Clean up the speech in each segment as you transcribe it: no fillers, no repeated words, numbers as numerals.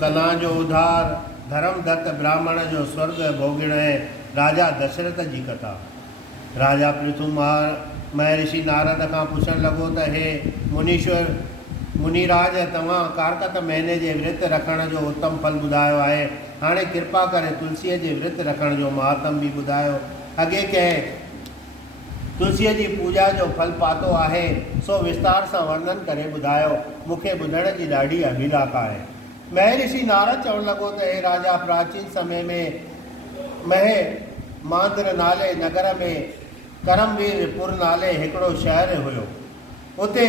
कला जो उधार, धर्मदत्त ब्राह्मण जो स्वर्ग भोगिण है, राजा दशरथ जी कथा। राजा पृथु महर्षि नारद का पुछण लगो त हे मुनीश्वर मुनिराज, तव्हां कारकत महीने जे विर्त रखण जो उत्तम फल ॿुधायो आहे। हाणे कृपा करे तुलसीअ जे विर्त रखण जो महात्म भी ॿुधायो। अॻे कंहिं तुलसीअ जी पूजा जो फल पातो आहे, सो विस्तार सां वर्णन करे ॿुधायो। मूंखे ॿुधण जी ॾाढी अभिलाषा आहे। महर्षि नारद चवण लॻो त हे राजा, प्राचीन समय में मह मांद्र नाले नगर में करमवीरपुर नाले हिकिड़ो शहर हुयो। उते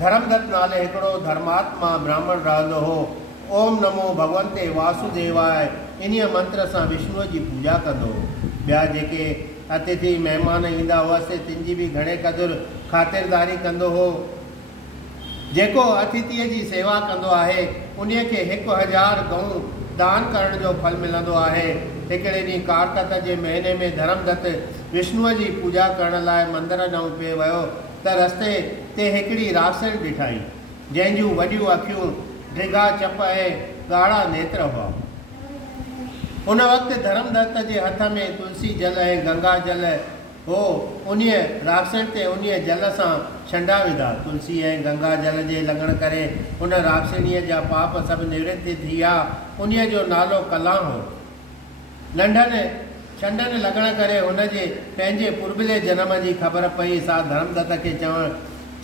धर्मदत्त नाले हिकिड़ो धर्मात्मा ब्राह्मण रहंदो हो। ओम नमो भगवंते वासुदेवाय इन्हीअ मंत्र सां विष्णुअ जी पूजा कंदो हो। ॿिया जेके अतिथि महिमान ईंदा हुअसि, तिन जी बि घणे क़दुरु ख़ातिरदारी कंदो हो। जेको अतिथीअ जी सेवा कंदो आहे, उन्हीअ खे 1000 गऊं दान करण जो फल मिलंदो आहे। हिकिड़े ॾींहुं कारकत जे महीने में धर्मदत्त विष्णुअ जी पूजा करण लाइ मंदर ॾांहुं पिए वियो त रस्ते ते हिकिड़ी राक्षस ॾिठाई, जंहिंजूं वॾियूं अखियूं, ढिघा चप ऐं ॻाढ़ा नेत्र हुआ। उन वक़्तु धर्मदत्त जे हथ में तुलसी जल ऐं गंगा जल हो। उन्हीअ राक्षस ते उन्हीअ जल सां छंडा विधा। तुलसी ऐं गंगा जल जे लॻण करे उन राक्षसीअ जा पाप सभु निवृत्त थी विया। उन्हीअ जो नालो कला हो। नंढनि छंडनि लॻण करे हुनजे पंहिंजे पुर्बिले जन्म जी ख़बर पई। सा धर्मदत्त खे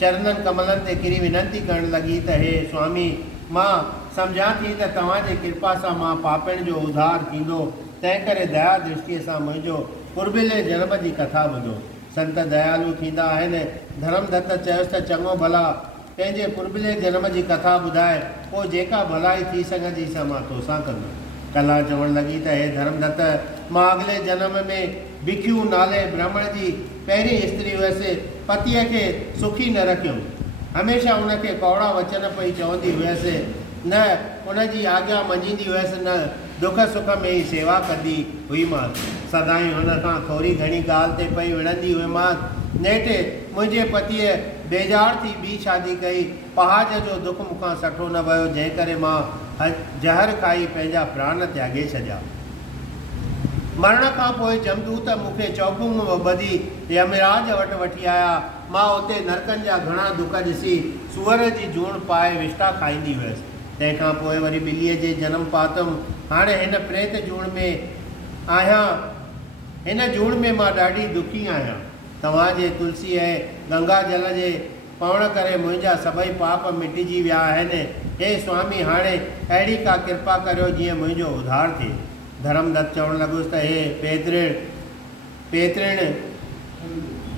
चरणनि कमलनि ते किरी विनंती करण लॻी त हे स्वामी, मां सम्झां थी त तव्हांजे कृपा सां मां पापनि जो उद्धार थींदो, तंहिं करे दया दृष्टिअ सां मुंहिंजो पुर्बिले जन्म जी कथा ॿुधो। संत दयालु थींदा आहिनि। धर्मदत्त चयोसि त चङो भला, पंहिंजे पुर्बिले जन्म जी कथा ॿुधाए, पोइ जेका भलाई थी सघंदी सा मां तोसां कंदुमि। कला चवण लॻी त हे धर्मदत्त, मां अॻिले जन्म में भिखियू नाले ब्राह्मण जी पहिरीं स्त्री हुअसि। पतीअ खे सुखी न रखियुमि। हमेशह उनखे कौड़ा वचन पई चवंदी हुअसि, न उनजी आज्ञा मञींदी हुअसि, न दुख सुख में ई सेवा कंदी हुईमांसि। सदाईं हुन खां थोरी घणी ॻाल्हि ते पई विढ़ंदी हुईमांसि। नेठि मुंहिंजे पतीअ बेजार थी ॿी शादी कई। पहाज जो दुख मूंखां सठो न वियो, जंहिं करे मां ज़हर खाई पंहिंजा प्राण त्यागे छॾिया। मरण खां पोइ जमदूत मूंखे चौकुंग ॿधी यमराज वटि वठी आया। मां उते नरकनि जा घणा दुख ॾिसी सूअर जी जूण पाए विष्टा खाईंदी हुअसि। तंहिंखां पोइ वरी ॿिलीअ जे जनम पातुमि। हाणे हिन प्रेत जूण में आहियां। हिन जूण में मां ॾाढी दुखी आहियां। तव्हांजे तुलसी ऐं गंगा जल जे पवण करे मुंहिंजा सभई पाप मिटिजी विया आहिनि। हे स्वामी, हाणे अहिड़ी का कृपा करियो जीअं मुंहिंजो उद्धार थिए। धर्मदत्त चवण लॻुसि त हे पेतृण,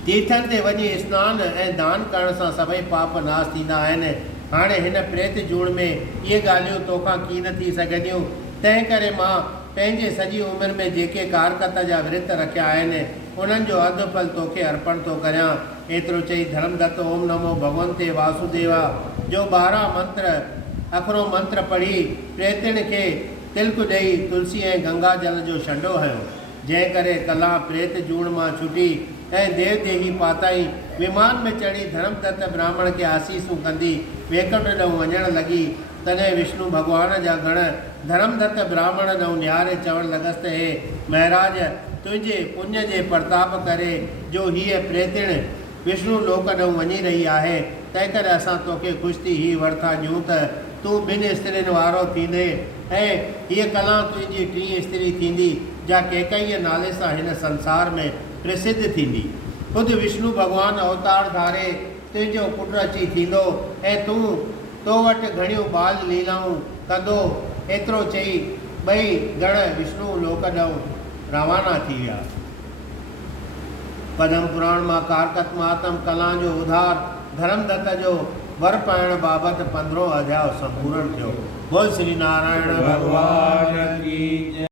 तीर्थनि ते वञी सनानु ऐं दान करण सां सभई पाप नाश थींदा आहिनि। हाणे हिन प्रेत जूण में इहे ॻाल्हियूं तोखां की न थी सघंदियूं। तंहिं करे मां पंहिंजे सॼी उमिरि में जेके कारकत जा विर्त रखिया आहिनि, उन्हनि जो अधु फल तोखे अर्पण थो करियां। एतिरो चई धर्मदत्त ओम नमो भगवंते वासुदेवा जो 12 मंत्र अखरो मंत्र पढ़ी प्रेतण खे तिलक ॾेई तुलसी ऐं गंगा जल जो छंडो हयो। जंहिं करे कला प्रेत जूण मां छुटी ऐं देव देही पाताई। विमान में चढ़ी धर्मदत्त ब्राह्मण खे आसीसूं कंदी वेकुंठ ॾांहुं वञण लॻी। तॾहिं विष्णु भॻवान जा गण धर्मदत्त ब्राह्मण ॾांहुं निहारे चवण लॻसि त हे महाराज, तुंहिंजे पुण्य जे प्रताप करे जो हीअ प्रेतण विष्णु लोक ॾांहुं वञी रही आहे, तंहिं करे असां तोखे ख़ुशि थी ही वरथा ॾियूं त तूं 2 स्त्रियुनि वारो थींदे ऐं हीअ कला तुंहिंजी 3 स्त्री थींदी, जा कैकईअ नाले सां हिन संसार में प्रसिद्ध थींदी। ख़ुदि विष्णु भॻवानु अवतार धारे तुंहिंजो पुटु अची थींदो ऐं तो वटि घणियूं बाल लीलाऊं कंदो। एतिरो चई ॿई गण विष्णु लोक ॾांहुं रवाना थी विया। पद्म पुराण मां कारकत महात्म कला जो उद्धार धर्मदत्त जो वर पाइण बाबति 15 अध्याय संपूर्ण थियो। बोल श्री नारायण भगवान की।